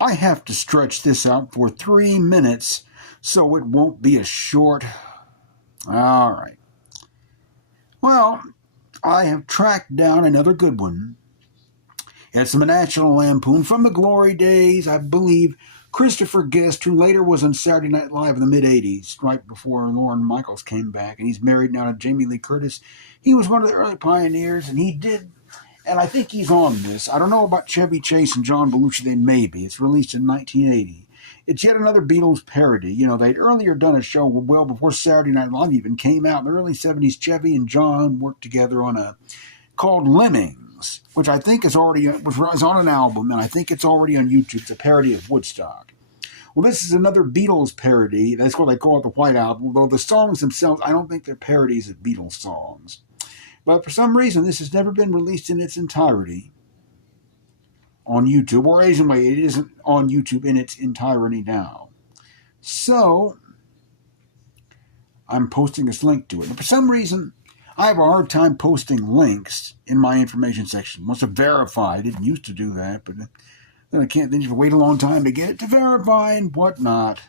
I have to stretch this out for 3 minutes so it won't be a short. All right. Well, I have tracked down another good one. It's from a National Lampoon from the glory days, I believe. Christopher Guest, who later was on Saturday Night Live in the mid-'80s, right before Lorne Michaels came back, and he's married now to Jamie Lee Curtis. He was one of the early pioneers, and he did, and I think he's on this. I don't know about Chevy Chase and John Belushi, they may be. It's released in 1980. It's yet another Beatles parody. You know, they'd earlier done a show well before Saturday Night Live even came out. In the early 70s, Chevy and John worked together on a called Lemmings, which I think is was on an album, and I think it's already on YouTube. It's a parody of Woodstock. Well, this is another Beatles parody. That's what they call it, the White Album, although the songs themselves, I don't think they're parodies of Beatles songs. But for some reason, this has never been released in its entirety on YouTube, or anyway, it isn't on YouTube in its entirety now. So, I'm posting this link to it. And for some reason, I have a hard time posting links in my information section. Once to verify, I didn't used to do that, but then I can't. Then you have to wait a long time to get it to verify and whatnot.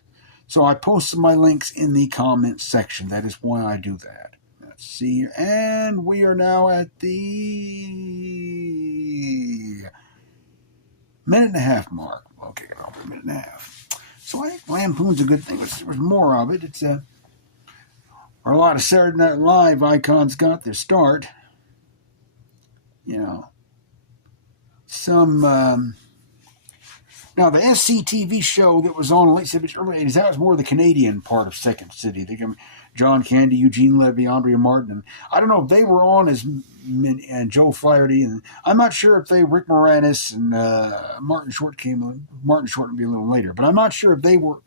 So I posted my links in the comment section. That is why I do that. Let's see here, and we are now at the minute and a half mark. Okay, about a minute and a half. So I think Lampoon's a good thing. There's more of it. It's a where a lot of Saturday Night Live icons got their start. You know, some now the SCTV show that was on in the late 70s, early 80s, that was more the Canadian part of Second City. They came John Candy, Eugene Levy, Andrea Martin, and I don't know if they were on as and Joe Flaherty, and I'm not sure if Rick Moranis and Martin Short came on. Martin Short would be a little later, but I'm not sure if they were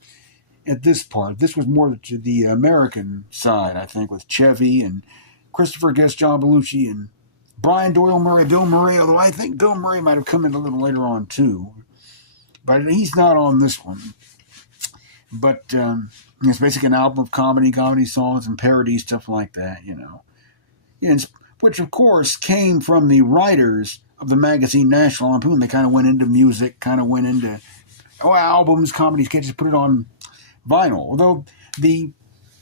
at this part. This was more to the American side, I think, with Chevy and Christopher Guest, John Belushi, and Brian Doyle Murray, Bill Murray, although I think Bill Murray might have come in a little later on too. But he's not on this one. But it's basically an album of comedy songs and parody, stuff like that, you know. And, which, of course, came from the writers of the magazine National Lampoon. They kind of went into music, kind of went into albums, comedy sketches, put it on vinyl. Although the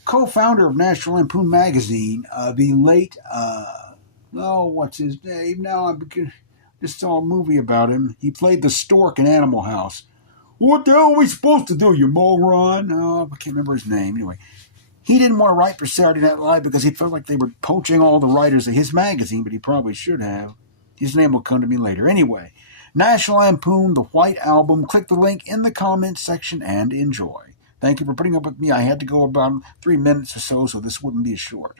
co-founder of National Lampoon magazine, the late, what's his name? Now I just saw a movie about him. He played the stork in Animal House. What the hell are we supposed to do, you moron? Oh, I can't remember his name. Anyway, he didn't want to write for Saturday Night Live because he felt like they were poaching all the writers of his magazine, but he probably should have. His name will come to me later. Anyway, National Lampoon, The White Album. Click the link in the comments section and enjoy. Thank you for putting up with me. I had to go about 3 minutes or so this wouldn't be as short.